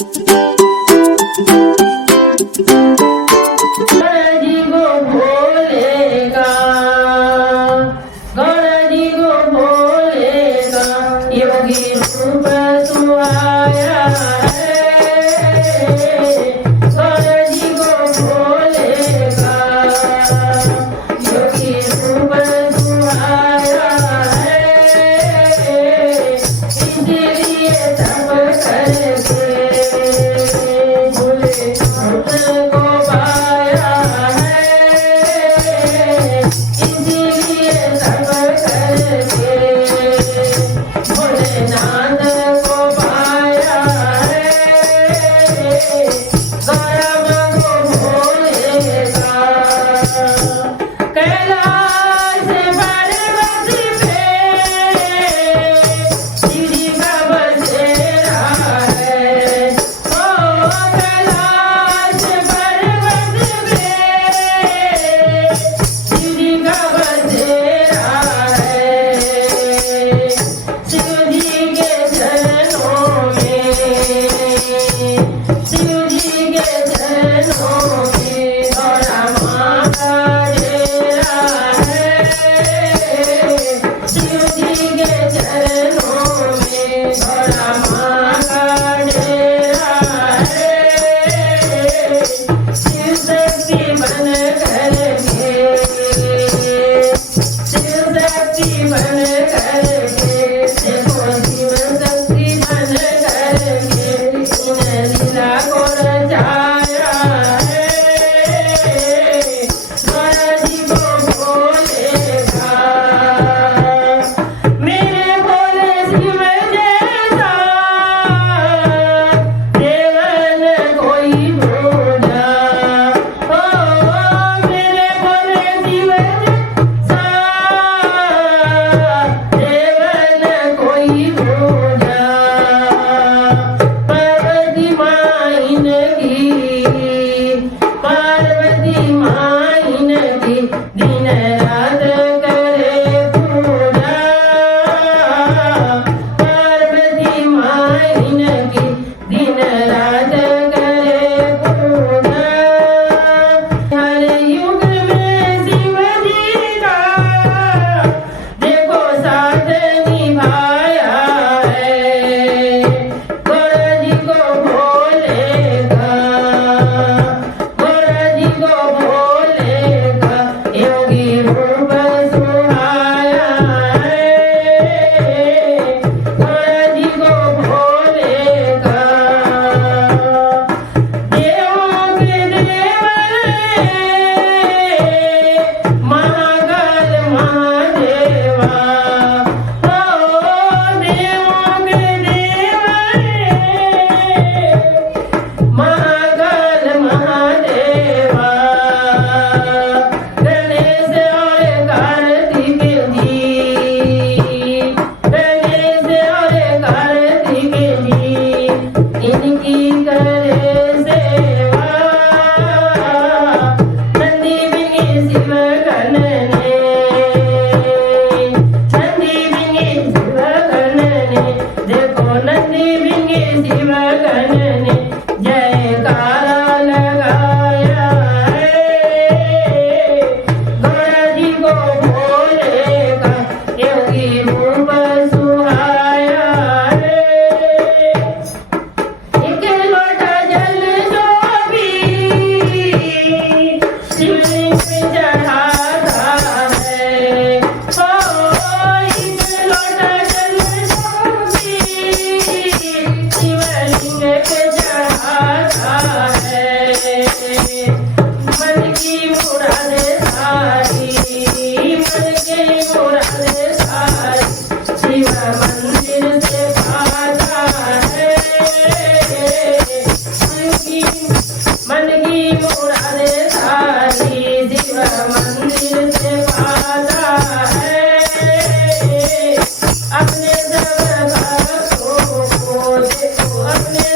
गणजी गो भोले का, गणजी गो भोले का, योगी रूप तू आया है। गणजी गो भोले का, योगी रूप तू आया है। इसलिए तब करके भोले को पाया है। इसलिए तब करके भोलेनाथ को पाया है। गौरव को भोले का, कैलाश पर्वत पे श्री का बसेरा है। ओ कैलाश पर्वत पे श्री का बसेरा है। शिव जी के चरणों में, शिव जी के चरणों में गौरा माँ का डेरा है। शिव जी के चरणों में गौरा माँ का डेरा है। शिव शक्ति बन करके, शिव शक्ति बन करके, देखो शिव शक्ति बन करके इन लीला को रचाया है। गणजी को भोले का, मेरे भोले शिव जैसा देवन कोई भोला। ओ मेरे भोले शिव जैसा देवन कोई भोला। पार्वती माइन की, पार्वती माइन की दिन रात करे पूजा। पार्वती माइन की दिन रात करे पूजा। हर युग में शिव जी का देखो साथ निभाया है। गौरजी को भोले का, गौरजी को भोले का, योगी रूप सुहाया है। गौरजी को भोले का, देवों के देव महाकाल महादेवा। ओ देवों के देव महाकाल महादेवा। गणेश और कार्तिक जी, गणेश और कार्तिक जी, इनकी करे सेवा। नंदी बिंगी शिव गण ने, नंदी बिंगी शिव गण ने, देखो नंदी बिंगी शिव गण ने जयकारा लगाया है। गौरजी को भोले का, योगी रूप सुहाया है। एक लोटा जल जो भी शिवलिंग पे चढ़ाता है। ओ एक लोटा जल जो भी शिवलिंग पे चढ़ाता है। मन की मुराद सारी, मन की मुराद सारी शिव मंदिर से पाता है। मन की मुराद सारी शिव मंदिर से पाता है। अपने सब भक्तों को देखो, अपने